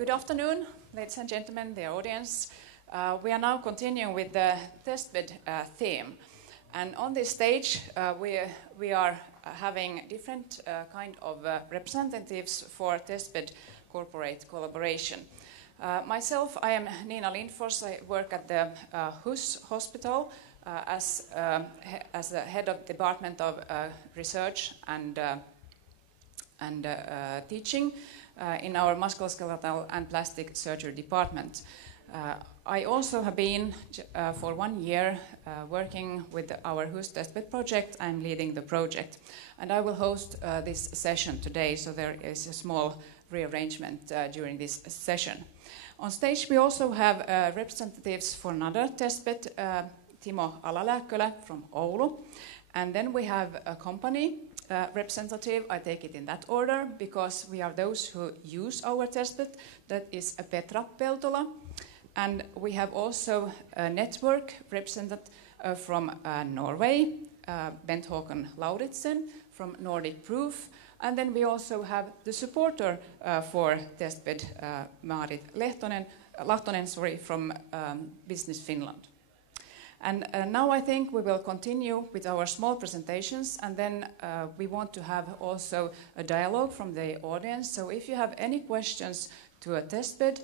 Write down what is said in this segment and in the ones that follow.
Good afternoon, ladies and gentlemen, the audience. We are now continuing with the testbed theme. And on this stage, we are having different kind of representatives for testbed corporate collaboration. Myself, I am Nina Lindfors. I work at the HUS Hospital as the head of Department of Research and Teaching in our musculoskeletal and plastic surgery department. I also have been for 1 year working with our HUS Testbed project. I'm leading the project, and I will host this session today, so there is a small rearrangement during this session. On stage we also have representatives for another testbed, Timo Alalääkkölä from Oulu, and then we have a company representative. I take it in that order because we are those who use our testbed. That is a Petra, Peltola. And we have also a network represented from Norway, Bent-Håkon Lauritzen from Nordic Proof. And then we also have the supporter for testbed, Maarit Lahtonen from Business Finland. And now I think we will continue with our small presentations, and then we want to have also a dialogue from the audience. So if you have any questions to a testbed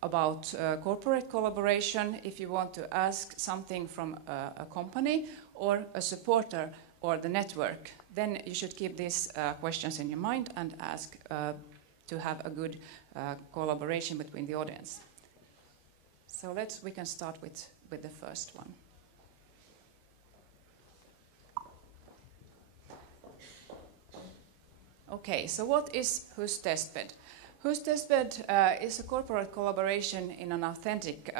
about corporate collaboration, if you want to ask something from a company or a supporter or the network, then you should keep these questions in your mind and ask to have a good collaboration between the audience. So we can start with the first one. Okay, so what is HUS Testbed? HUS Testbed is a corporate collaboration in an authentic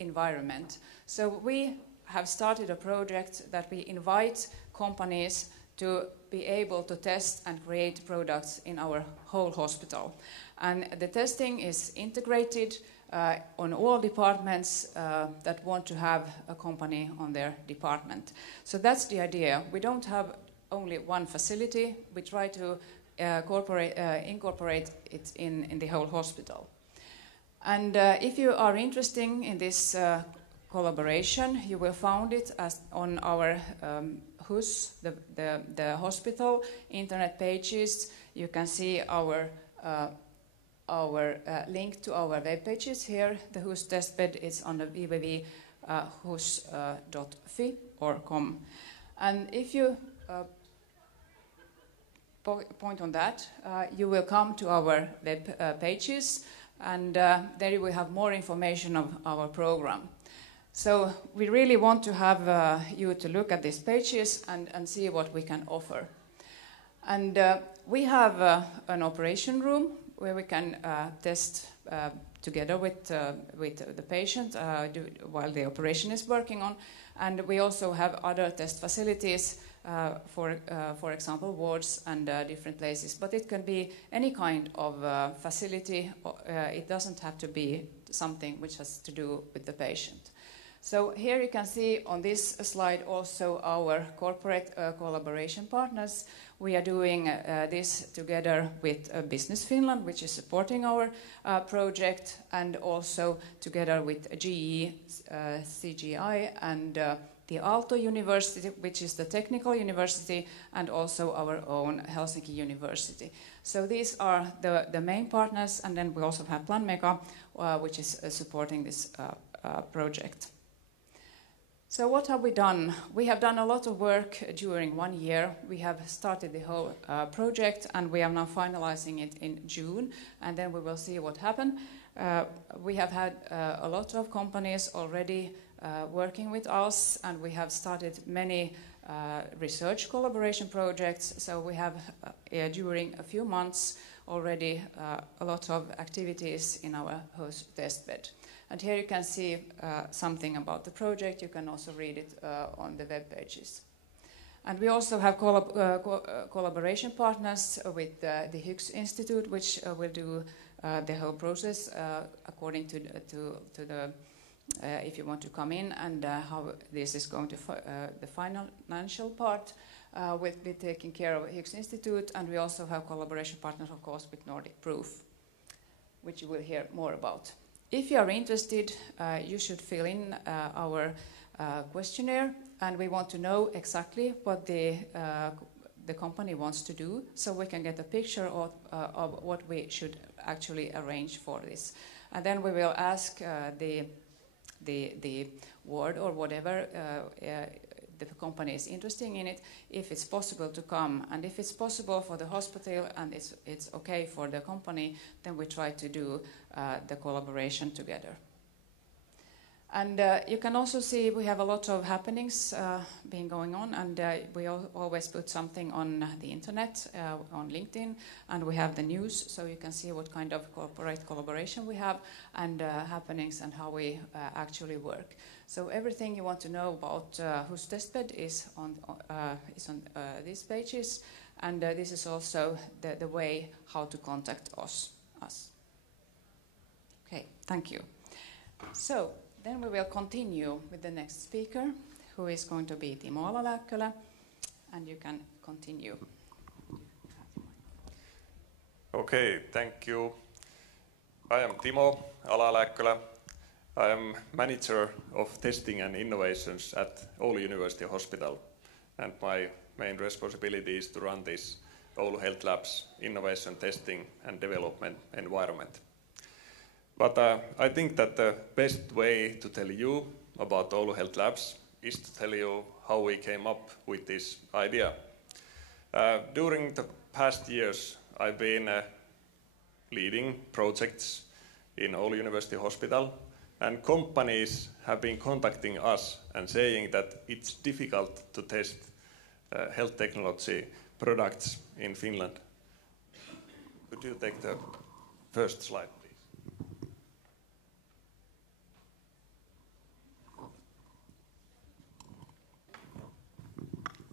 environment. So we have started a project that we invite companies to be able to test and create products in our whole hospital. And the testing is integrated on all departments that want to have a company on their department. So that's the idea. We don't have only one facility. We try to incorporate it in the whole hospital. And if you are interested in this collaboration, you will find it on our HUS, the hospital internet pages. You can see our link to our web pages here. The HUS Testbed is on the www.hus.fi or com. And if you point on that, you will come to our web pages, and there you will have more information of our program. So we really want to have you to look at these pages and see what we can offer. And we have an operation room where we can test together with the patient while the operation is working on. And we also have other test facilities, for example, wards and different places. But it can be any kind of facility. It doesn't have to be something which has to do with the patient. So here you can see on this slide also our corporate collaboration partners. We are doing this together with Business Finland, which is supporting our project, and also together with GE, CGI, and the Aalto University, which is the technical university, and also our own Helsinki University. So these are the main partners, and then we also have Planmega, which is supporting this project. So what have we done? We have done a lot of work during 1 year. We have started the whole project, and we are now finalizing it in June, and then we will see what happens. We have had a lot of companies already working with us, and we have started many research collaboration projects. So we have, during a few months, already a lot of activities in our HUS Testbed. And here you can see something about the project. You can also read it on the web pages. And we also have collaboration partners with the HUS Institute, which will do the whole process according to the if you want to come in, and how this is going to the financial part will be taken care of HUS Institute. And we also have collaboration partners, of course, with Nordic Proof. which you will hear more about. If you are interested, you should fill in our questionnaire, and we want to know exactly what the company wants to do, so we can get a picture of what we should actually arrange for this. And then we will ask the ward or whatever the company is interested in it, if it's possible to come. And if it's possible for the hospital and it's okay for the company, then we try to do the collaboration together. And you can also see we have a lot of happenings being going on, and we always put something on the internet, on LinkedIn, and we have the news, so you can see what kind of corporate collaboration we have, and happenings, and how we actually work. So everything you want to know about HUS Testbed is on these pages, and this is also the way how to contact us. Okay, thank you. So then we will continue with the next speaker, who is going to be Timo Alalääkkölä, and you can continue. Okay, thank you. I am Timo Alalääkkölä. I am Manager of Testing and Innovations at Oulu University Hospital, and my main responsibility is to run this Oulu Health Labs innovation testing and development environment. But I think that the best way to tell you about Oulu Health Labs is to tell you how we came up with this idea. During the past years, I've been leading projects in Oulu University Hospital, and companies have been contacting us and saying that it's difficult to test health technology products in Finland. Could you take the first slide, please?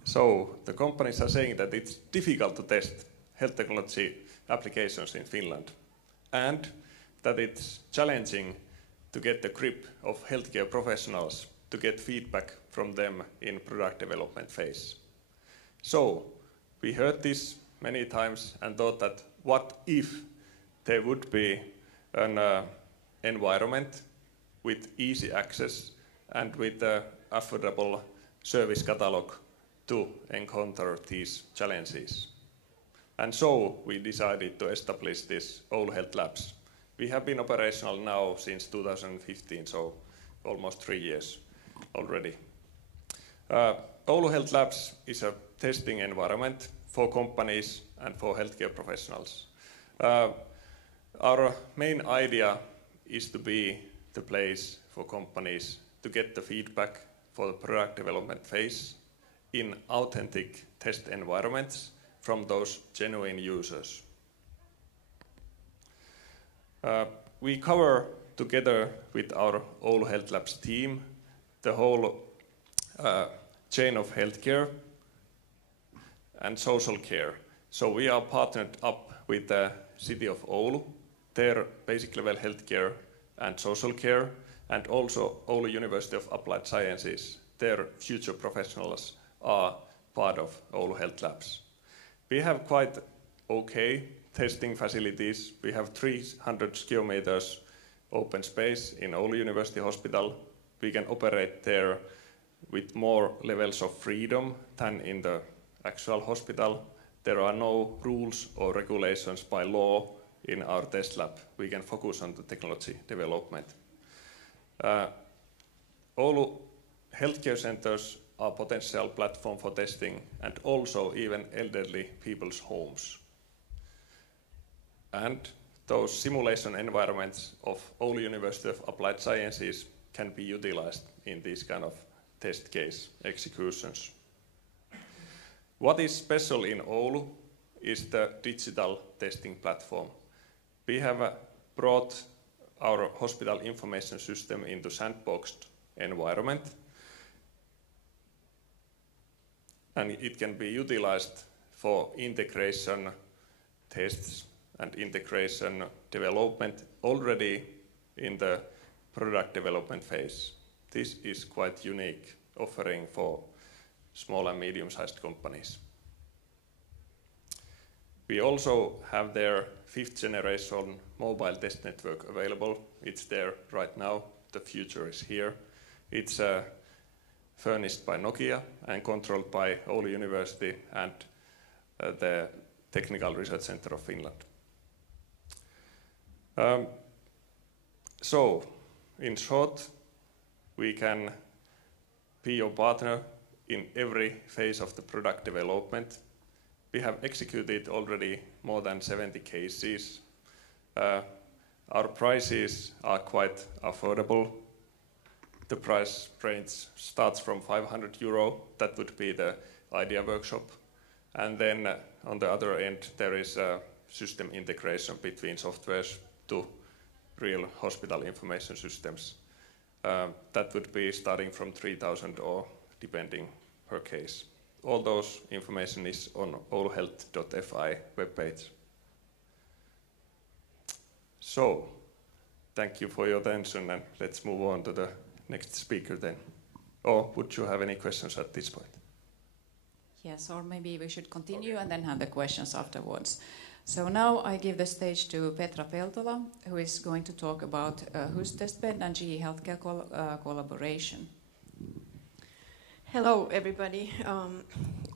So the companies are saying that it's difficult to test health technology applications in Finland, and that it's challenging to get the grip of healthcare professionals to get feedback from them in product development phase. So we heard this many times and thought that what if there would be an environment with easy access and with an affordable service catalog to encounter these challenges. And so we decided to establish this Oulu Health Labs. We have been operational now since 2015, so almost 3 years already. Oulu Health Labs is a testing environment for companies and for healthcare professionals. Our main idea is to be the place for companies to get the feedback for the product development phase in authentic test environments from those genuine users. We cover, together with our Oulu Health Labs team, the whole chain of healthcare and social care. So we are partnered up with the city of Oulu, their basic level healthcare and social care, and also Oulu University of Applied Sciences. Their future professionals are part of Oulu Health Labs. We have quite okay testing facilities. We have 300 square meters open space in Oulu University Hospital. We can operate there with more levels of freedom than in the actual hospital. There are no rules or regulations by law in our test lab. We can focus on the technology development. Oulu healthcare centers are potential platform for testing, and also even elderly people's homes. And those simulation environments of Oulu University of Applied Sciences can be utilized in these kind of test case executions. What is special in Oulu is the digital testing platform. We have brought our hospital information system into sandboxed environment, and it can be utilized for integration tests and integration development already in the product development phase. This is quite unique offering for small and medium-sized companies. We also have their 5th generation mobile test network available. It's there right now. The future is here. It's furnished by Nokia and controlled by Oulu University and the Technical Research Center of Finland. So, in short, we can be your partner in every phase of the product development. We have executed already more than 70 cases. Our prices are quite affordable. The price range starts from 500 euro. That would be the idea workshop. And then on the other end, there is a system integration between softwares to real hospital information systems. That would be starting from 3,000 or depending per case. All those information is on ouluhealth.fi webpage. So, thank you for your attention, and let's move on to the next speaker then. Or would you have any questions at this point? Yes, or maybe we should continue and then have the questions afterwards. So now I give the stage to Petra Peltola, who is going to talk about HUS Testbed and GE Healthcare collaboration. Hello, everybody.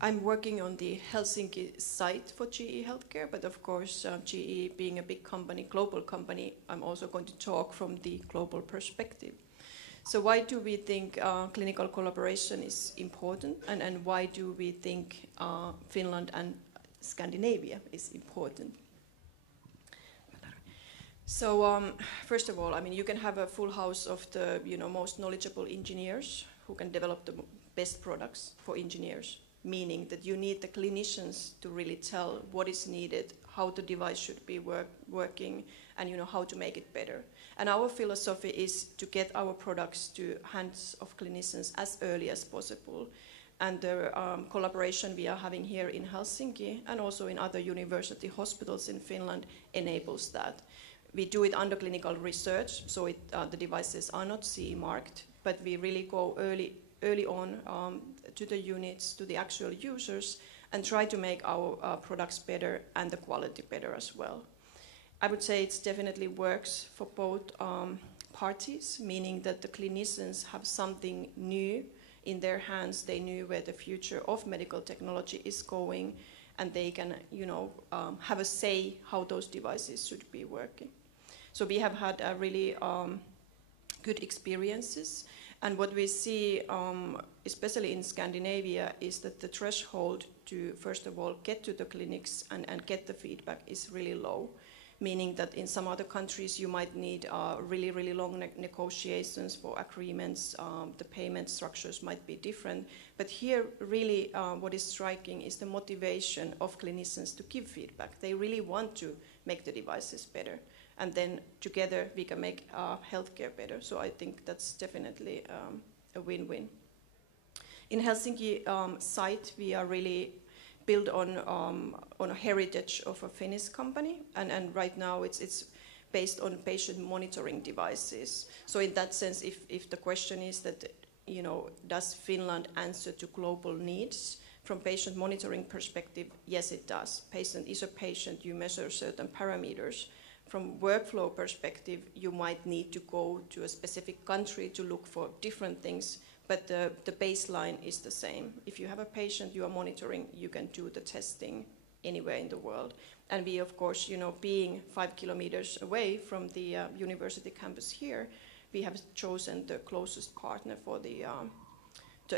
I'm working on the Helsinki site for GE Healthcare, but of course, GE being a big company, global company, I'm also going to talk from the global perspective. So why do we think clinical collaboration is important, and why do we think Finland and Scandinavia is important? So first of all, I mean, you can have a full house of the most knowledgeable engineers who can develop the best products for engineers, meaning that you need the clinicians to really tell what is needed, how the device should be working, and how to make it better. And our philosophy is to get our products to hands of clinicians as early as possible. And the collaboration we are having here in Helsinki and also in other university hospitals in Finland enables that. We do it under clinical research, so the devices are not CE marked, but we really go early on to the units, to the actual users, and try to make our products better and the quality better as well. I would say it definitely works for both parties, meaning that the clinicians have something new in their hands. They knew where the future of medical technology is going, and they can, have a say how those devices should be working. So we have had a really good experiences. And what we see, especially in Scandinavia, is that the threshold to, first of all, get to the clinics and get the feedback is really low, meaning that in some other countries you might need really, really long negotiations for agreements. The payment structures might be different. But here, really, what is striking is the motivation of clinicians to give feedback. They really want to make the devices better. And then together we can make healthcare better. So I think that's definitely a win-win. In Helsinki site, we are really built on a heritage of a Finnish company, and right now it's based on patient monitoring devices. So in that sense, if the question is that does Finland answer to global needs from patient monitoring perspective? Yes, it does. Patient is a patient. You measure certain parameters. From workflow perspective, you might need to go to a specific country to look for different things, but the baseline is the same. If you have a patient you are monitoring, you can do the testing anywhere in the world. And we, of course, being 5 kilometers away from the university campus here, we have chosen the closest partner for the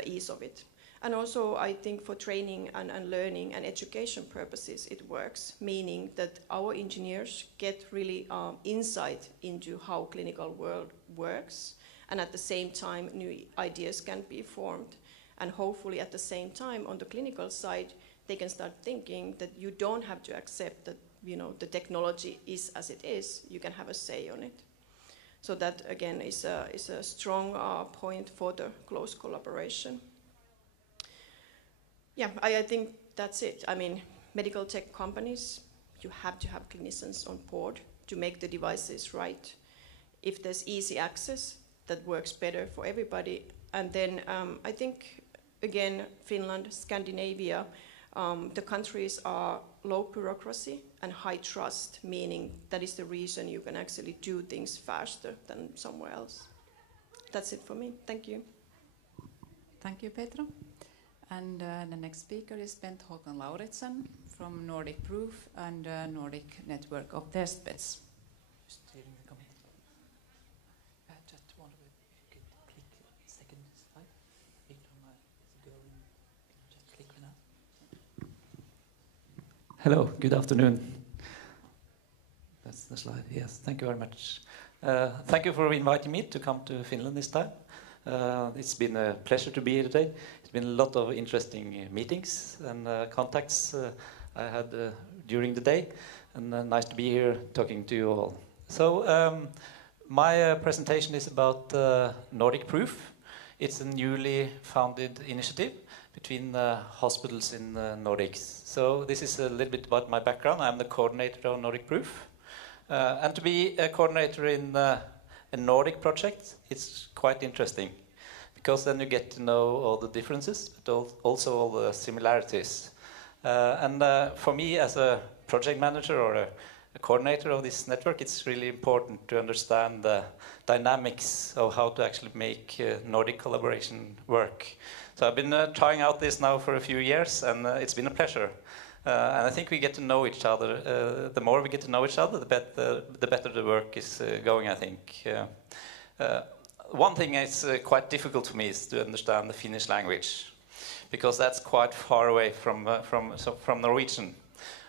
ease of it. And also, I think for training and learning and education purposes, it works, meaning that our engineers get really insight into how clinical world works, and at the same time, new ideas can be formed. And hopefully, at the same time, on the clinical side, they can start thinking that you don't have to accept that the technology is as it is. You can have a say on it. So that again is a strong point for the close collaboration. Yeah, I think that's it. I mean, medical tech companies, you have to have clinicians on board to make the devices right. If there's easy access, that works better for everybody. And then I think, again, Finland, Scandinavia, the countries are low bureaucracy and high trust, meaning that is the reason you can actually do things faster than somewhere else. That's it for me. Thank you. Thank you, Petra. And the next speaker is Bent-Håkon Lauritzen from Nordic Proof and Nordic Network of Testbeds. Just wonder if you could click second slide. Just click now. Hello, good afternoon. That's the slide. Yes, thank you very much. Thank you for inviting me to come to Finland this time. It's been a pleasure to be here today. It's been a lot of interesting meetings and contacts I had during the day, and nice to be here talking to you all. So my presentation is about Nordic Proof. It's a newly founded initiative between hospitals in the Nordics. So this is a little bit about my background. I'm the coordinator of Nordic Proof. And to be a coordinator in a Nordic project, it's quite interesting, because then you get to know all the differences, but also all the similarities. And for me, as a project manager or a coordinator of this network, it's really important to understand the dynamics of how to actually make Nordic collaboration work. So I've been trying out this now for a few years, and it's been a pleasure. And I think we get to know each other. The more we get to know each other, the better the work is going, I think. One thing that's quite difficult for me is to understand the Finnish language, because that's quite far away from Norwegian.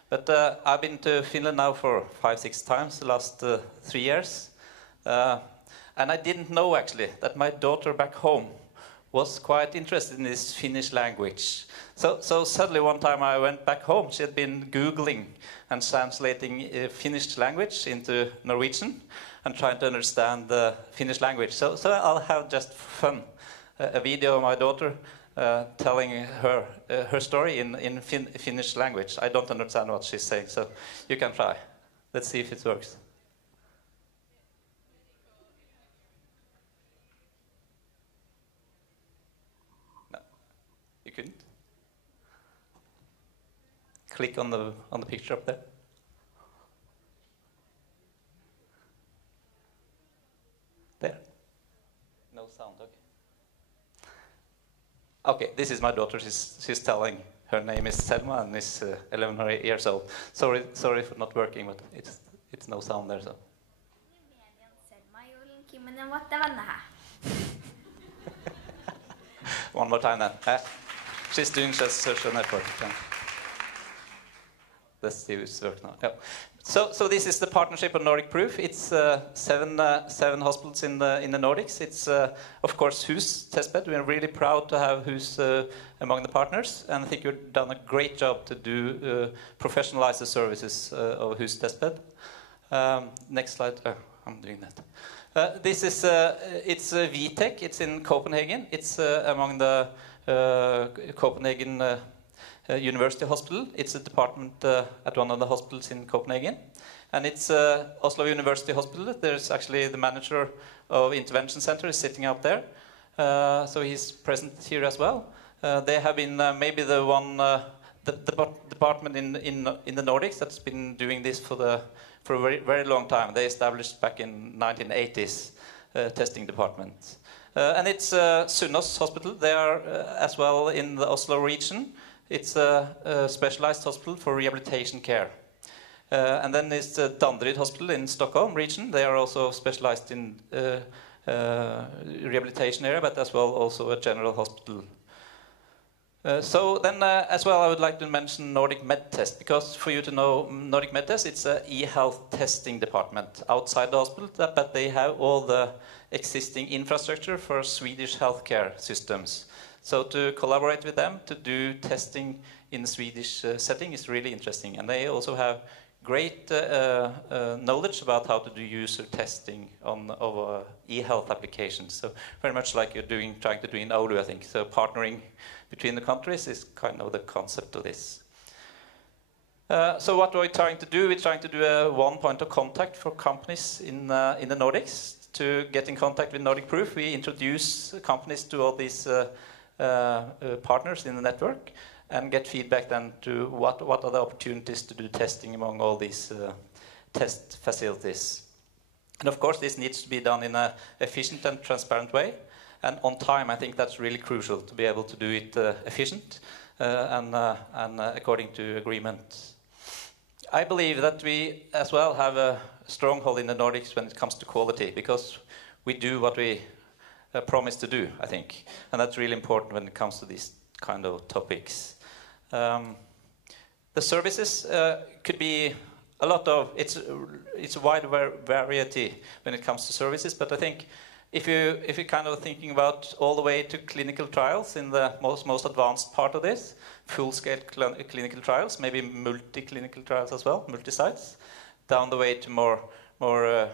But I've been to Finland now for 5-6 times the last 3 years. And I didn't know, actually, that my daughter back home was quite interested in this Finnish language. So suddenly one time I went back home. She had been Googling and translating Finnish language into Norwegian and trying to understand the Finnish language. So I'll have just fun, a video of my daughter telling her story in Finnish language. I don't understand what she's saying, so you can try. Let's see if it works. No, you couldn't. Click on the picture up there. There. No sound. Okay. Okay, this is my daughter. She's telling her name is Selma and is 11 years old. Sorry for not working, but it's no sound there. So. One more time then. She's doing just social network. Let's see if it works now. Yeah. So this is the partnership of Nordic Proof. It's 7 hospitals in the Nordics. It's of course HUS Testbed. We're really proud to have HUS among the partners, and I think you've done a great job to do professionalize the services of HUS Testbed. Next slide. Oh, I'm doing that. This is it's Medtech. It's in Copenhagen. It's among the Copenhagen. University Hospital. It's a department at one of the hospitals in Copenhagen. And it's Oslo University Hospital. There's actually the manager of Intervention Center is sitting out there. So he's present here as well. They have been maybe the department in the Nordics that's been doing this for a very, very long time. They established back in 1980s testing department. And it's Sunnaas Hospital. They are as well in the Oslo region. It's a specialized hospital for rehabilitation care. And then there's the Danderyd Hospital in Stockholm region. They are also specialized in rehabilitation area, but as well also a general hospital. So then as well I would like to mention Nordic Medtech, because for you to know Nordic Medtech, it's an e-health testing department outside the hospital, but they have all the existing infrastructure for Swedish healthcare systems. So to collaborate with them to do testing in the Swedish setting is really interesting. And they also have great knowledge about how to do user testing of e-health applications. So very much like you're trying to do in Oulu, I think. So partnering between the countries is kind of the concept of this. So what we're trying to do, we're trying to do a one point of contact for companies in the Nordics. To get in contact with Nordic Proof, we introduce companies to all these partners in the network, and get feedback then to what are the opportunities to do testing among all these test facilities. And of course, this needs to be done in an efficient and transparent way. And on time, I think that's really crucial to be able to do it efficient and according to agreement. I believe that we as well have a stronghold in the Nordics when it comes to quality, because we do what we promise to do, I think. And that's really important when it comes to these kind of topics. The services could be a lot of, it's a wide variety when it comes to services, but I think if you're kind of thinking about all the way to clinical trials in the most advanced part of this, full-scale clinical trials, maybe multi-clinical trials as well, multi-sites, down the way to more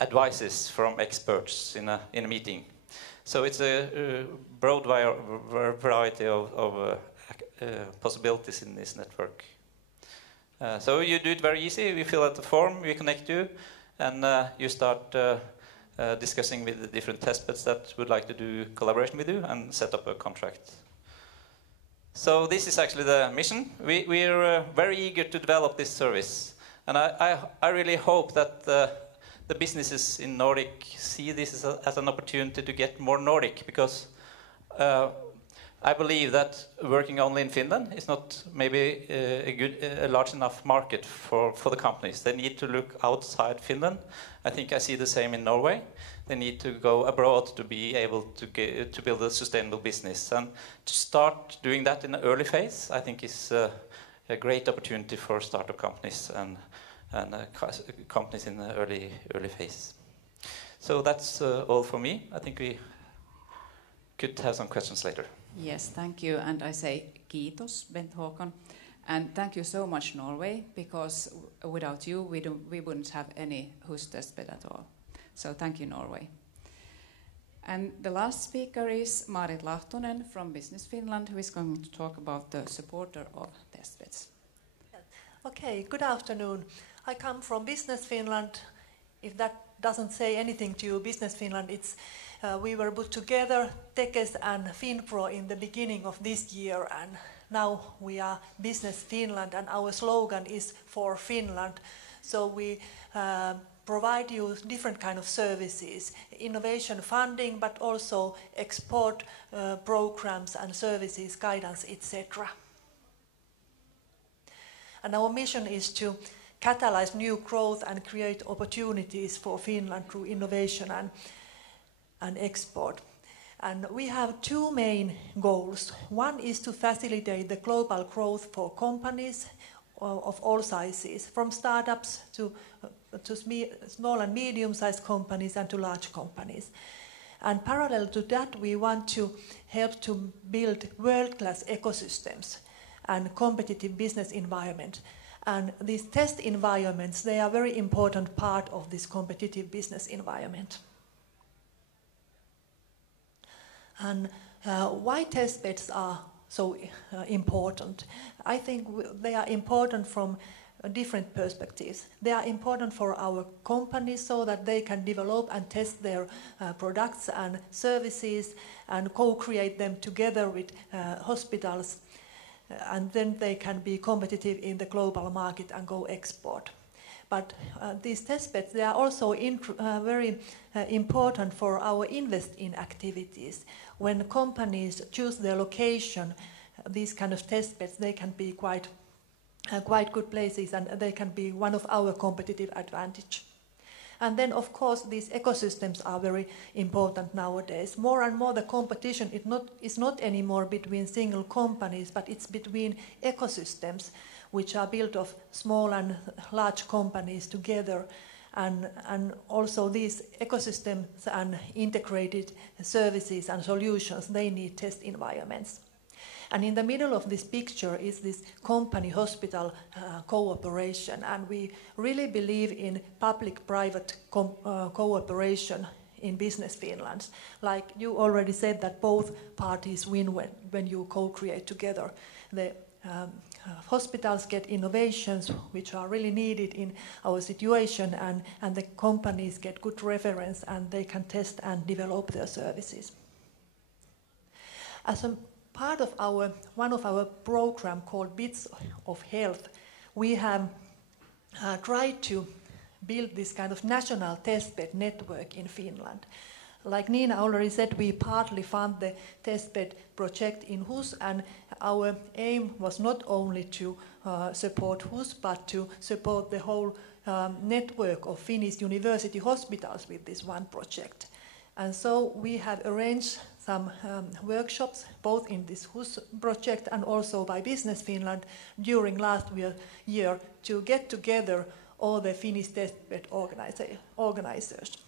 advices from experts in a meeting. So it's a broad variety of possibilities in this network. So you do it very easy. We fill out the form, we connect you, and you start discussing with the different testbeds that would like to do collaboration with you and set up a contract. So this is actually the mission. We're very eager to develop this service, and I really hope that the businesses in Nordic see this as an opportunity to get more Nordic, because I believe that working only in Finland is not maybe a large enough market for the companies. They need to look outside Finland. I think I see the same in Norway. They need to go abroad to be able to build a sustainable business. And to start doing that in an early phase, I think is a great opportunity for startup companies and companies in the early phase. So that's all for me. I think we could have some questions later. Yes, thank you. And I say kiitos, Bent-Håkon. And thank you so much, Norway, because without you, we wouldn't have any HUS Testbed at all. So thank you, Norway. And the last speaker is Maarit Lahtonen from Business Finland, who is going to talk about the supporter of testbeds. Okay, good afternoon. I come from Business Finland. If that doesn't say anything to you, Business Finland, it's we were put together, Tekes and Finpro, in the beginning of this year, and now we are Business Finland, and our slogan is for Finland. So we provide you different kind of services, innovation funding, but also export programs and services, guidance, etc. And our mission is to catalyze new growth and create opportunities for Finland through innovation and export. And we have two main goals. One is to facilitate the global growth for companies of all sizes, from startups to small and medium-sized companies and to large companies. And parallel to that, we want to help to build world-class ecosystems and competitive business environment. And these test environments, they are a very important part of this competitive business environment. And why testbeds are so important? I think they are important from different perspectives. They are important for our companies so that they can develop and test their products and services and co-create them together with hospitals, and then they can be competitive in the global market and go export. But these testbeds, they are also very important for our invest-in activities. When companies choose their location, these kind of testbeds, they can be quite good places, and they can be one of our competitive advantage. And then, of course, these ecosystems are very important nowadays. More and more the competition is not anymore between single companies, but it's between ecosystems which are built of small and large companies together. And also these ecosystems and integrated services and solutions, they need test environments. And in the middle of this picture is this company-hospital cooperation. And we really believe in public-private cooperation in Business Finland. Like you already said, that both parties win when you co-create together. The hospitals get innovations which are really needed in our situation, and the companies get good reference, and they can test and develop their services. As a part of one of our program called Bits of Health, we have tried to build this kind of national testbed network in Finland. Like Nina already said, we partly fund the testbed project in HUS, and our aim was not only to support HUS, but to support the whole network of Finnish university hospitals with this one project. And so we have arranged some workshops, both in this HUS project and also by Business Finland during last year to get together all the Finnish testbed organizers.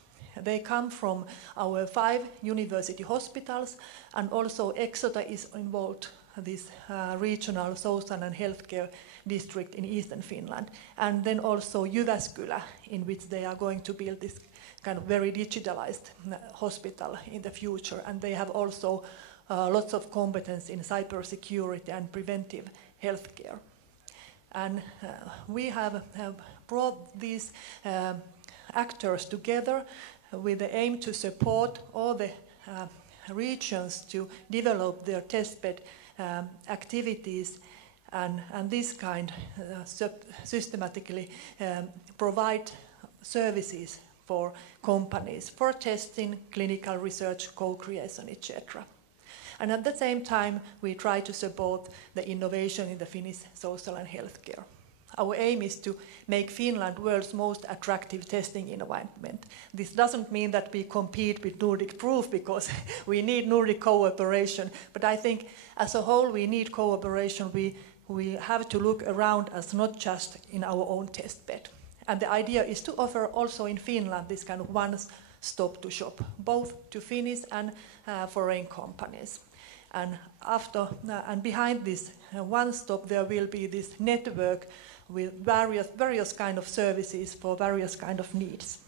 They come from our 5 university hospitals, and also Exota is involved, this regional social and healthcare district in eastern Finland, and then also Jyväskylä, in which they are going to build this kind of very digitalized hospital in the future, and they have also lots of competence in cybersecurity and preventive healthcare. And we have brought these actors together with the aim to support all the regions to develop their testbed activities, and this kind systematically provide services for companies for testing, clinical research, co-creation, etc. And at the same time, we try to support the innovation in the Finnish social and healthcare. Our aim is to make Finland world's most attractive testing environment. This doesn't mean that we compete with Nordic Proof, because we need Nordic cooperation, but I think as a whole we need cooperation. We have to look around us, not just in our own testbed. And the idea is to offer also in Finland this kind of one-stop to shop, both to Finnish and foreign companies. And behind this one-stop there will be this network with various kind of services for various kind of needs.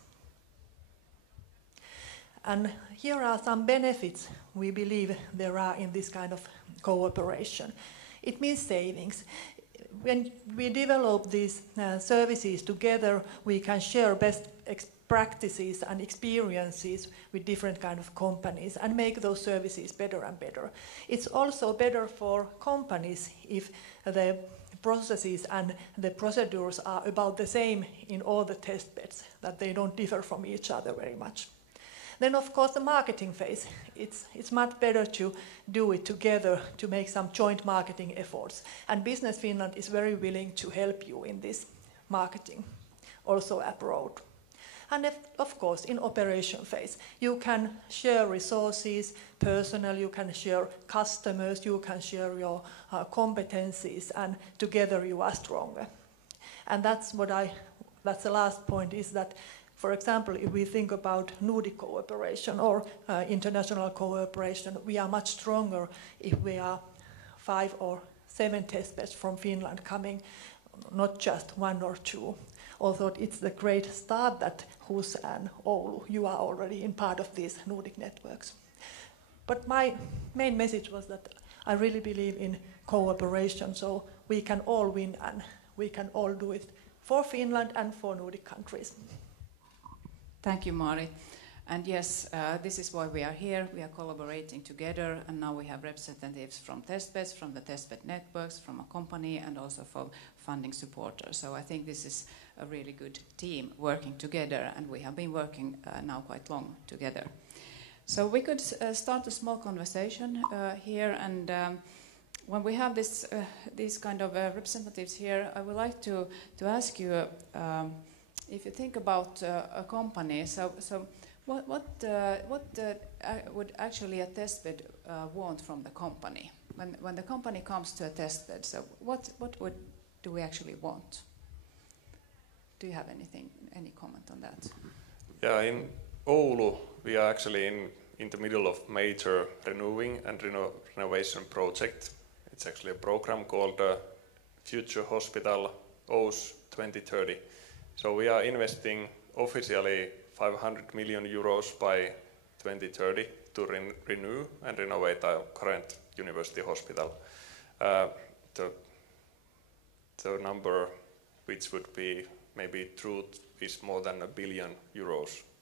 And here are some benefits we believe there are in this kind of cooperation. It means savings. When we develop these services together, we can share best practices and experiences with different kind of companies and make those services better and better. It's also better for companies if the processes and the procedures are about the same in all the test beds, that they don't differ from each other very much. Then of course the marketing phase, it's much better to do it together, to make some joint marketing efforts. And Business Finland is very willing to help you in this marketing, also abroad. And of course, in operation phase, you can share resources, personnel, you can share customers, you can share your competencies, and together you are stronger. And that's the last point, is that, for example, if we think about Nordic cooperation or international cooperation, we are much stronger if we are 5 or 7 testbeds from Finland coming, not just 1 or 2. Although it's the great start that HUS and Oulu, you are already in part of these Nordic networks. But my main message was that I really believe in cooperation, so we can all win and we can all do it for Finland and for Nordic countries. Thank you, Maarit. And yes, this is why we are here. We are collaborating together, and now we have representatives from testbeds, from the testbed networks, from a company, and also from funding supporters. So I think this is a really good team working together, and we have been working now quite long together. So we could start a small conversation here, and when we have these kind of representatives here, I would like to ask you if you think about a company. So what would actually a testbed want from the company? When the company comes to a testbed, so what do we actually want? Do you have any comment on that? Yeah, in Oulu, we are actually in the middle of major renewing and renovation project. It's actually a program called Future Hospital HUS 2030. So we are investing officially 500 million euros by 2030 to renew and renovate our current university hospital. The number which would be maybe true is more than €1 billion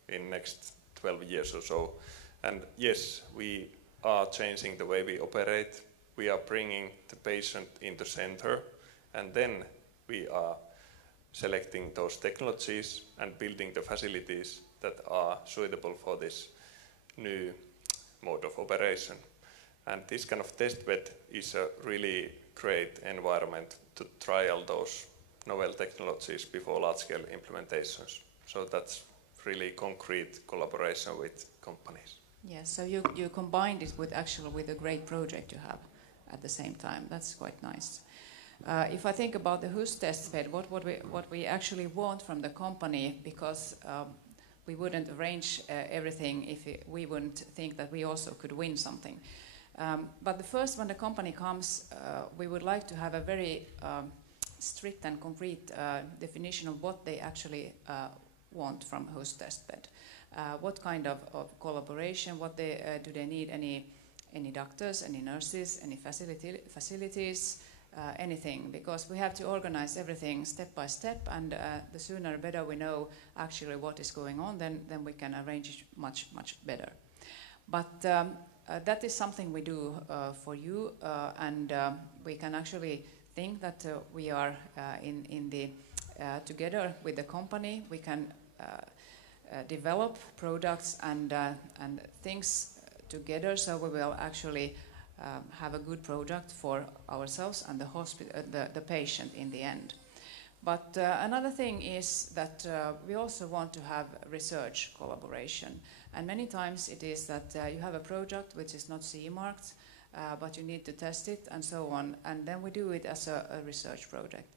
in next 12 years or so. And yes, we are changing the way we operate. we are bringing the patient in the center, and then we are selecting those technologies and building the facilities that are suitable for this new mode of operation. And this kind of testbed is a really great environment to trial those novel technologies before large-scale implementations. So that's really concrete collaboration with companies. Yes, so you combined it with a great project you have at the same time. That's quite nice. If I think about the HUS Testbed, what we actually want from the company, because we wouldn't arrange everything if we wouldn't think that we also could win something. But the first, when the company comes, we would like to have a very strict and concrete definition of what they actually want from HUS Testbed. What kind of collaboration? Do they need any doctors, any nurses, any facilities, anything? Because we have to organize everything step by step, and the sooner better we know actually what is going on, then we can arrange it much better. But that is something we do for you, and we can actually think that we are in the together with the company. We can develop products and things together, so we will actually have a good product for ourselves and the patient in the end. But another thing is that we also want to have research collaboration. And many times it is that you have a product which is not CE marked, but you need to test it and so on. And then we do it as a research project.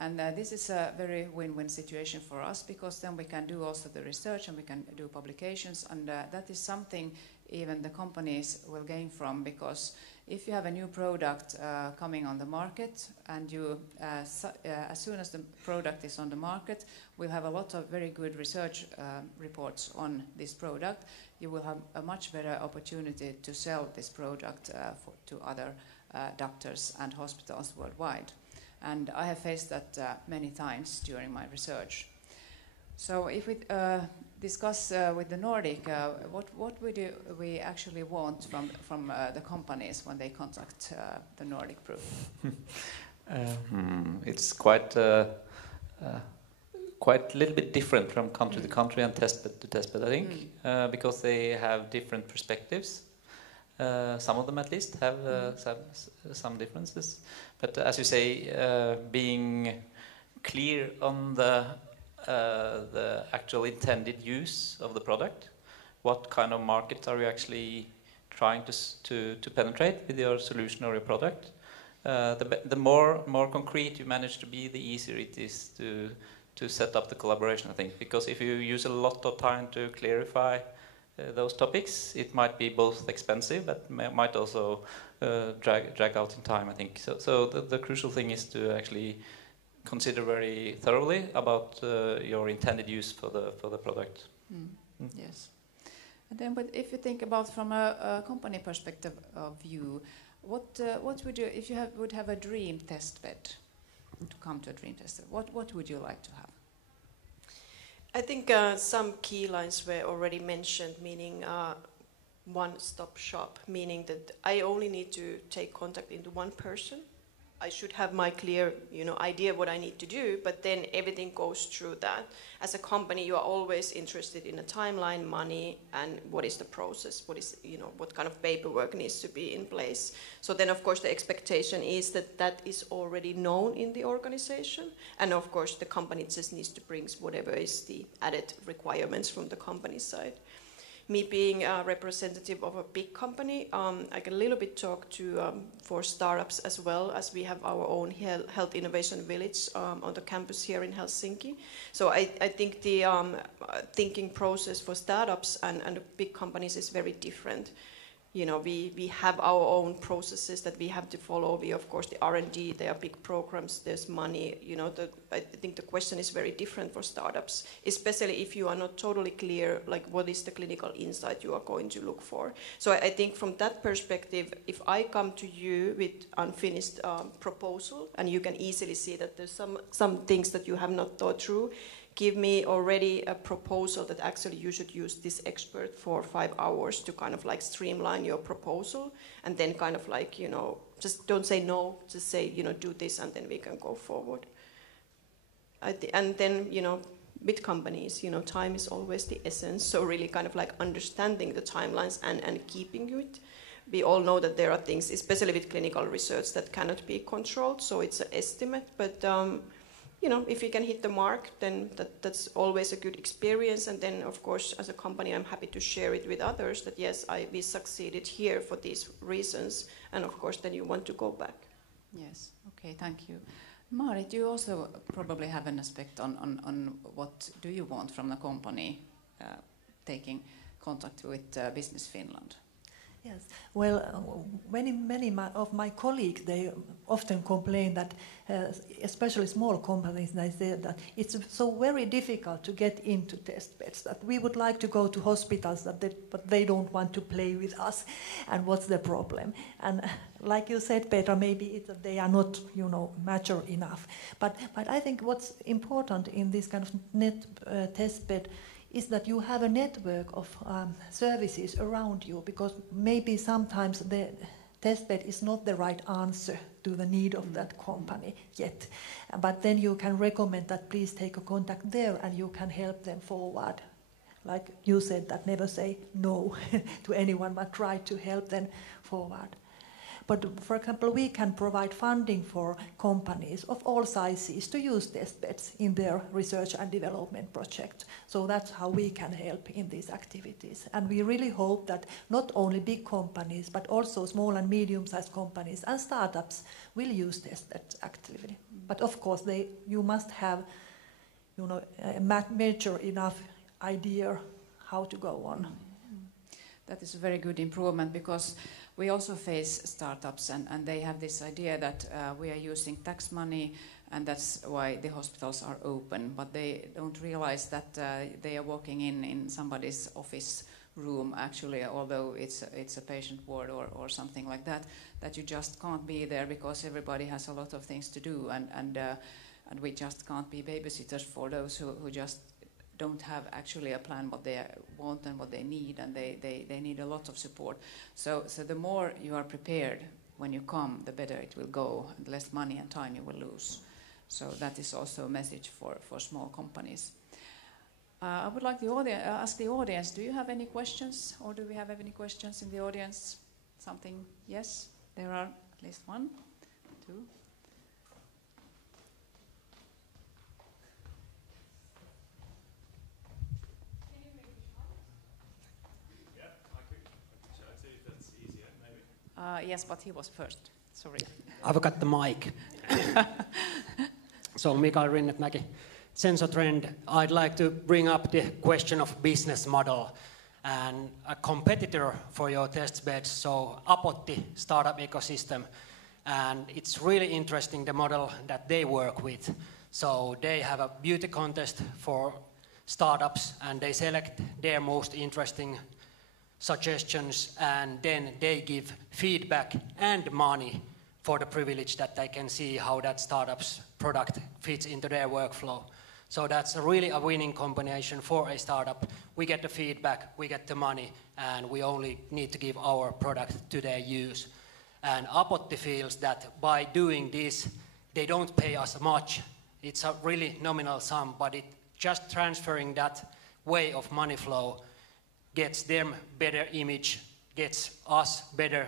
And this is a very win-win situation for us, because then we can do also the research and we can do publications. And that is something even the companies will gain from, because if you have a new product coming on the market, and you, as soon as the product is on the market, we'll have a lot of very good research reports on this product. You will have a much better opportunity to sell this product to other doctors and hospitals worldwide. And I have faced that many times during my research. So if we discuss with the Nordic, what we actually want from the companies when they contact the Nordic Proof? It's quite a little bit different from country to country and testbed to testbed, I think, because they have different perspectives. Some of them, at least, have some differences. But as you say, being clear on the actual intended use of the product, what kind of market are you actually trying to penetrate with your solution or your product? The more concrete you manage to be, the easier it is to set up the collaboration, I think. Because if you use a lot of time to clarify those topics, it might be both expensive, but might also drag out in time, I think. So the crucial thing is to actually consider very thoroughly about your intended use for the product. Yes. And then, but if you think about from a company perspective of view, what would you, if you would have a dream testbed, to come to a dream testbed, what would you like to have? I think some key lines were already mentioned, meaning one-stop shop, meaning that I only need to take contact into one person. I should have my clear, idea what I need to do, but then everything goes through that. As a company, you are always interested in a timeline, money, and what is the process, what kind of paperwork needs to be in place. So then, of course, the expectation is that is already known in the organization, and of course, the company just needs to bring whatever is the added requirements from the company side. Me being a representative of a big company, I can a little bit talk to for startups as well, as we have our own health innovation village on the campus here in Helsinki. So I think the thinking process for startups and the big companies is very different. We have our own processes that we have to follow. We, of course, the R&D, there are big programs, there's money. I think the question is very different for startups, especially if you are not totally clear, like what is the clinical insight you are going to look for. So I think from that perspective, if I come to you with unfinished proposal, and you can easily see that there's some things that you have not thought through, give me already a proposal that actually you should use this expert for 5 hours to kind of like streamline your proposal, and then kind of like, you know, just don't say no, just say, you know, do this and then we can go forward. And then, you know, with companies, you know, time is always the essence, so really kind of like understanding the timelines and keeping it. We all know that there are things, especially with clinical research, that cannot be controlled, so it's an estimate, but you know, if we can hit the mark, then that's always a good experience. And then, of course, as a company, I'm happy to share it with others that yes, we succeeded here for these reasons. And of course, then you want to go back. Yes. Okay. Thank you, Maarit. You also probably have an aspect on what do you want from the company taking contact with Business Finland. Yes, well, many of my colleagues, they often complain that, especially small companies, they say that it's so very difficult to get into test beds, that we would like to go to hospitals, but they don't want to play with us, and what's the problem? And like you said, Petra, maybe it's that they are not, you know, mature enough. But I think what's important in this kind of test bed is that you have a network of services around you, because maybe sometimes the testbed is not the right answer to the need of that company yet. But then you can recommend that please take a contact there and you can help them forward. Like you said, that never say no to anyone, but try to help them forward. But for example, we can provide funding for companies of all sizes to use testbeds in their research and development project. So that's how we can help in these activities. And we really hope that not only big companies, but also small and medium-sized companies and startups will use testbeds actively. But of course, you must have, you know, a mature enough idea how to go on. That is a very good improvement, because we also face startups and they have this idea that we are using tax money and that's why the hospitals are open, but they don't realize that they are walking in somebody's office room actually, although it's a patient ward or something like that, that you just can't be there because everybody has a lot of things to do, and we just can't be babysitters for those who just don't have actually a plan what they want and what they need, and they need a lot of support. So the more you are prepared when you come, the better it will go, and the less money and time you will lose. So that is also a message for small companies. I would like to ask the audience, do you have any questions, or do we have any questions in the audience? Something? Yes, there are at least 1, 2. Yes, but he was first. Sorry. I've got the mic. So, Mikael Rinnemäki, Sensor Trend. I'd like to bring up the question of business model and a competitor for your test beds. So, Apotti startup ecosystem, and it's really interesting the model that they work with. So, they have a beauty contest for startups, and they select their most interesting suggestions, and then they give feedback and money for the privilege that they can see how that startup's product fits into their workflow. So that's really a winning combination for a startup. We get the feedback, we get the money, and we only need to give our product to their use. And Apotti feels that by doing this, they don't pay us much. It's a really nominal sum, but it just transferring that way of money flow gets them better image, gets us better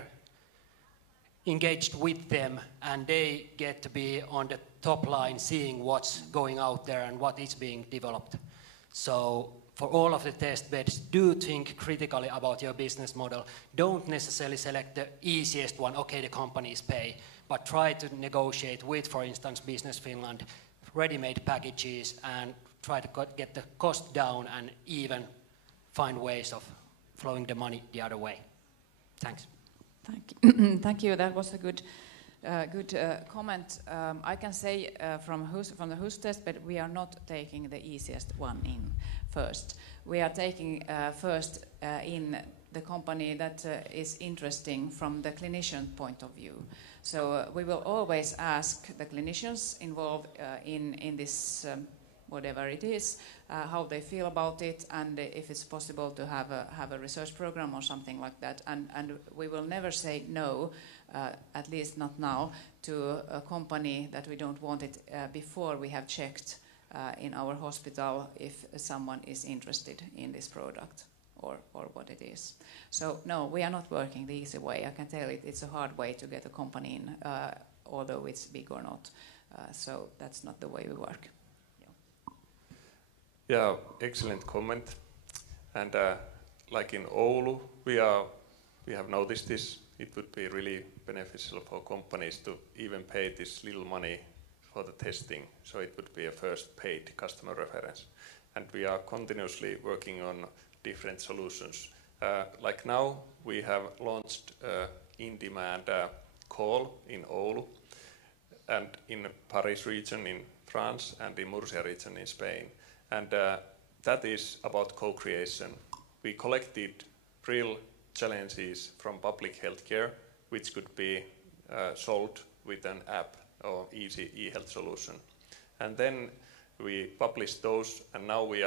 engaged with them, and they get to be on the top line seeing what's going out there and what is being developed. So for all of the test beds, do think critically about your business model. Don't necessarily select the easiest one, okay, the companies pay, but try to negotiate with, for instance, Business Finland, ready-made packages, and try to get the cost down and even find ways of flowing the money the other way. Thanks. Thank you. Thank you. That was a good comment. I can say from the HUS Testbed, we are not taking the easiest one in first. We are taking first in the company that is interesting from the clinician point of view. So we will always ask the clinicians involved in this whatever it is, how they feel about it, and if it's possible to have a research program or something like that. And we will never say no, at least not now, to a company that we don't want it before we have checked in our hospital if someone is interested in this product or what it is. So no, we are not working the easy way. I can tell it's a hard way to get a company in, although it's big or not. So that's not the way we work. Yeah, excellent comment. And like in Oulu, we have noticed this. It would be really beneficial for companies to even pay this little money for the testing. So it would be a first paid customer reference. And we are continuously working on different solutions. Like now, we have launched in-demand call in Oulu, and in Paris region in France, and in Murcia region in Spain. And that is about co-creation. We collected real challenges from public healthcare, which could be solved with an app or easy e-health solution. And then we published those, and now we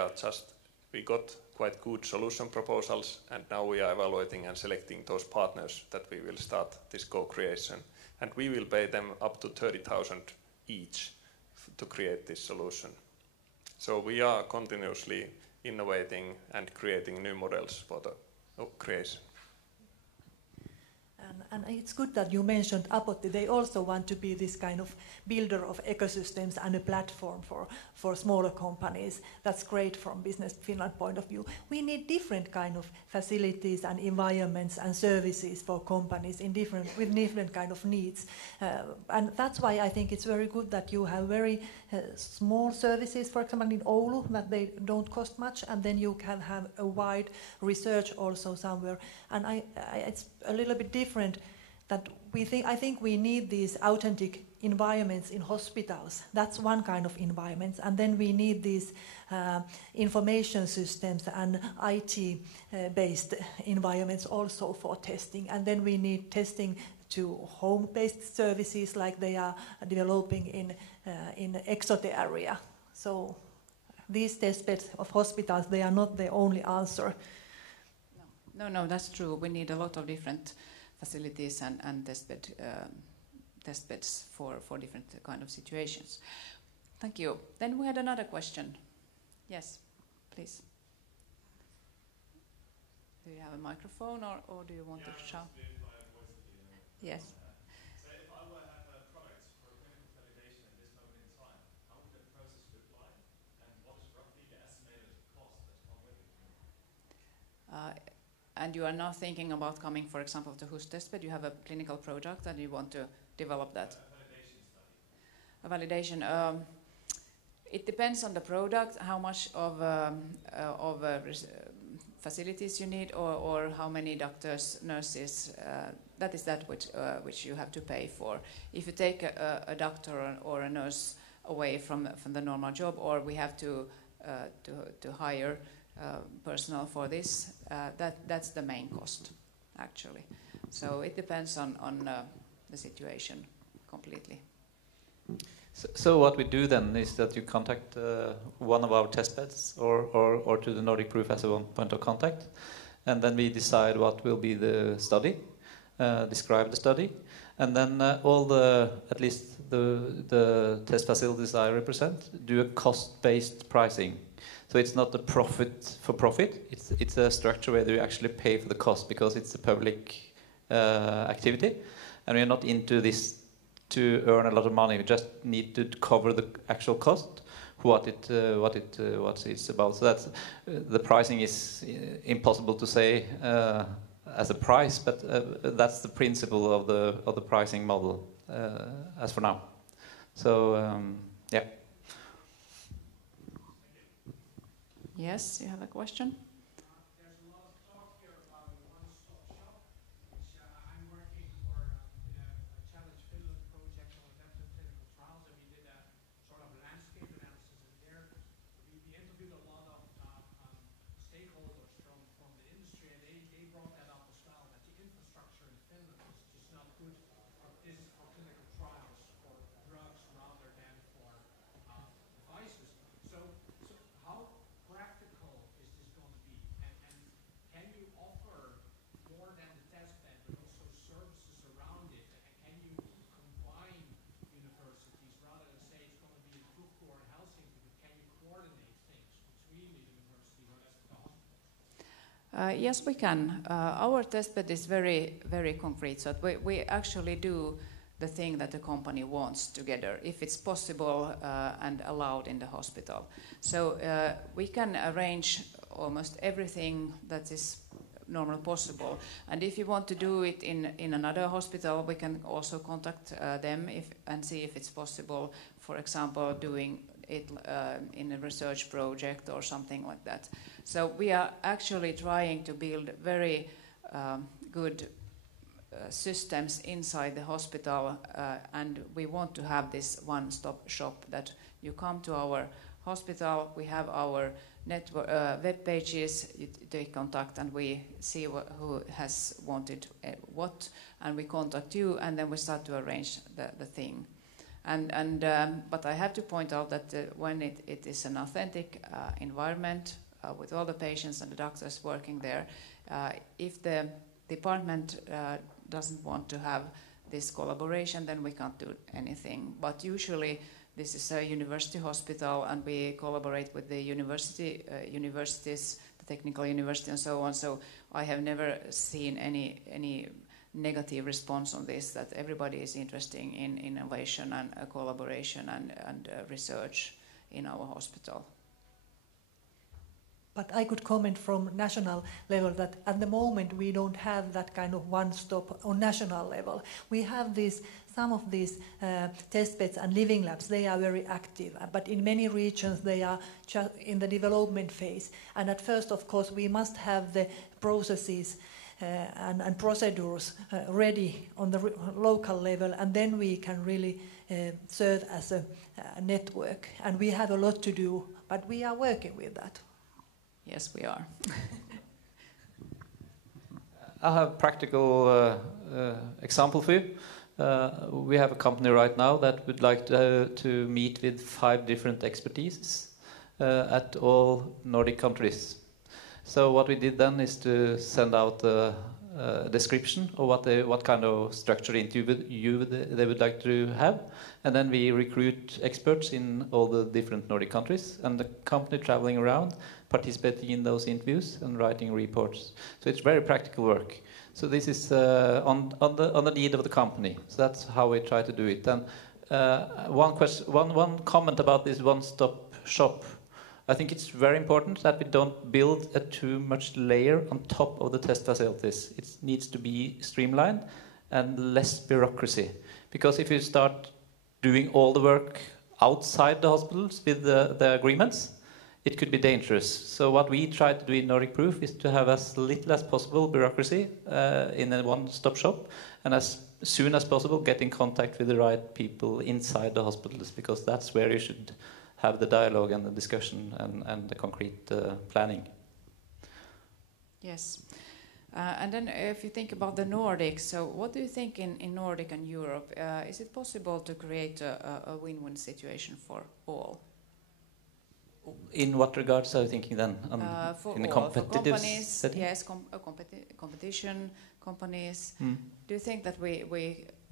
got quite good solution proposals, and now we are evaluating and selecting those partners that we will start this co-creation. And we will pay them up to 30,000 each to create this solution. So we are continuously innovating and creating new models for the creation. And it's good that you mentioned Apotti. They also want to be this kind of builder of ecosystems and a platform for smaller companies. That's great from Business Finland point of view. We need different kind of facilities and environments and services for companies with different kind of needs. And that's why I think it's very good that you have very small services, for example in Oulu, that they don't cost much, and then you can have a wide research also somewhere. And it's a little bit different that I think we need these authentic environments in hospitals. That's one kind of environment. And then we need these information systems and IT-based environments also for testing. And then we need testing to home-based services like they are developing in Exote area. So these testbeds of hospitals, they are not the only answer. No, that's true. We need a lot of different facilities and testbeds for different kind of situations. Thank you. Then we had another question. Yes, please. Do you have a microphone or do you want to shout? Yes. So if I were to have a product for a clinical validation at this moment in time, how would the process look like, and what is roughly the estimated cost that's come with it? And you are now thinking about coming, for example, to HUS Testbed. You have a clinical product and you want to develop that. A validation. It depends on the product, how much of facilities you need, or how many doctors, nurses. That is which you have to pay for. If you take a doctor or a nurse away from the normal job, or we have to hire personnel for this, that's the main cost, actually. So it depends on the situation completely. So what we do then is that you contact one of our testbeds or to the Nordic Proof as a one point of contact, and then we decide what will be the study, describe the study, and then at least the test facilities I represent do a cost-based pricing. So it's not a profit for profit. It's a structure where you actually pay for the cost because it's a public activity, and we're not into this to earn a lot of money. We just need to cover the actual cost, what it's about. So that's the pricing is impossible to say as a price, but that's the principle of the pricing model as for now. So yeah. Yes, you have a question? There's a lot of talk here about a one-stop shop, which I'm working for in a Challenge Finland project on adaptive clinical trials, and we did a sort of landscape analysis in there. We interviewed a lot of stakeholders from the industry, and they brought that up as well, that the infrastructure in Finland is just not good for clinical trials for drugs rather than for devices. So Yes, we can. Our testbed is very, very concrete. So we actually do the thing that the company wants together, if it's possible and allowed in the hospital. So we can arrange almost everything that is normally possible. And if you want to do it in another hospital, we can also contact them and see if it's possible, for example, doing it in a research project or something like that. So we are actually trying to build very good systems inside the hospital, and we want to have this one-stop shop that you come to our hospital, we have our network, web pages, you take contact, and we see who has wanted what, and we contact you, and then we start to arrange the thing. But I have to point out that when it is an authentic environment with all the patients and the doctors working there, if the department doesn't want to have this collaboration, then we can't do anything. But usually this is a university hospital, and we collaborate with the universities, the technical university, and so on. So I have never seen any negative response on this, that everybody is interested in innovation and collaboration and research in our hospital. But I could comment from national level that at the moment we don't have that kind of one-stop on national level. We have some of these testbeds and living labs, they are very active, but in many regions they are just in the development phase. And at first, of course, we must have the processes and procedures ready on the local level, and then we can really serve as a network. And we have a lot to do, but we are working with that. Yes, we are. I have a practical example for you. We have a company right now that would like to meet with 5 different expertises at all Nordic countries. So what we did then is to send out a description of what kind of structure interview they would like to have, and then we recruit experts in all the different Nordic countries, and the company traveling around, participating in those interviews and writing reports. So it's very practical work. So this is on the need of the company. So that's how we try to do it. And one comment about this one-stop shop. I think it's very important that we don't build a too much layer on top of the test facilities. It needs to be streamlined and less bureaucracy. Because if you start doing all the work outside the hospitals with the agreements, it could be dangerous. So what we try to do in Nordic Proof is to have as little as possible bureaucracy in a one-stop shop, and as soon as possible get in contact with the right people inside the hospitals, because that's where you should have the dialogue and the discussion and the concrete planning. Yes. And then if you think about the Nordics, so what do you think in Nordic and Europe? Is it possible to create a win-win situation for all? In what regards are you thinking then? For in all, a competitive for companies, setting? yes, competition, companies. Do you think that we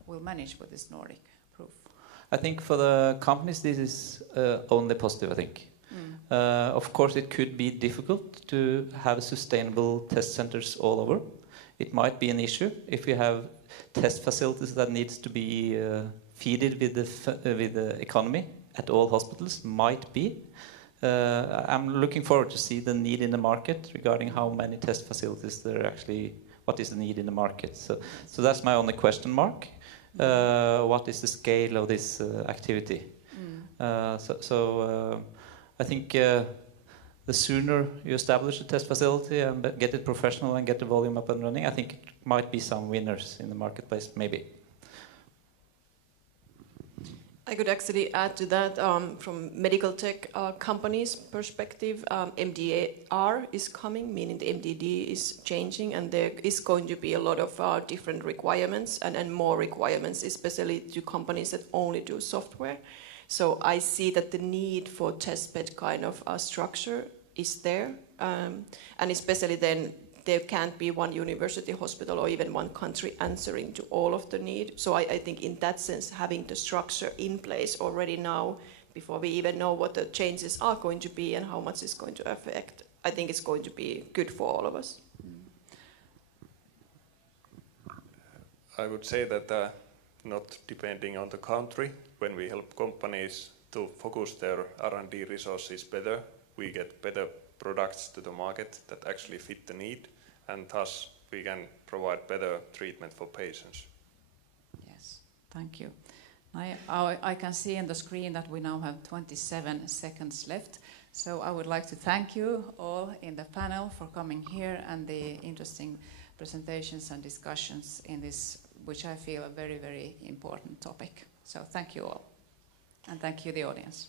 will manage with this Nordic Proof? I think for the companies this is only positive, I think. Of course it could be difficult to have sustainable test centers all over. It might be an issue if you have test facilities that needs to be feeded with the economy at all hospitals, might be. I'm looking forward to see the need in the market regarding how many test facilities there are actually, what is the need in the market. So that's my only question mark. What is the scale of this activity? I think the sooner you establish a test facility and get it professional and get the volume up and running, I think it might be some winners in the marketplace, maybe. I could actually add to that from medical tech companies' perspective, MDR is coming, meaning the MDD is changing, and there is going to be a lot of different requirements and more requirements, especially to companies that only do software. So I see that the need for testbed kind of structure is there, and especially then there can't be one university hospital or even one country answering to all of the need. So I think in that sense, having the structure in place already now, before we even know what the changes are going to be and how much it's going to affect, I think it's going to be good for all of us. I would say that not depending on the country, when we help companies to focus their R&D resources better, we get better products to the market that actually fit the need, and thus we can provide better treatment for patients. Yes, thank you. I can see on the screen that we now have 27 seconds left, so I would like to thank you all in the panel for coming here and the interesting presentations and discussions in this, which I feel a very, very important topic. So thank you all, and thank you the audience.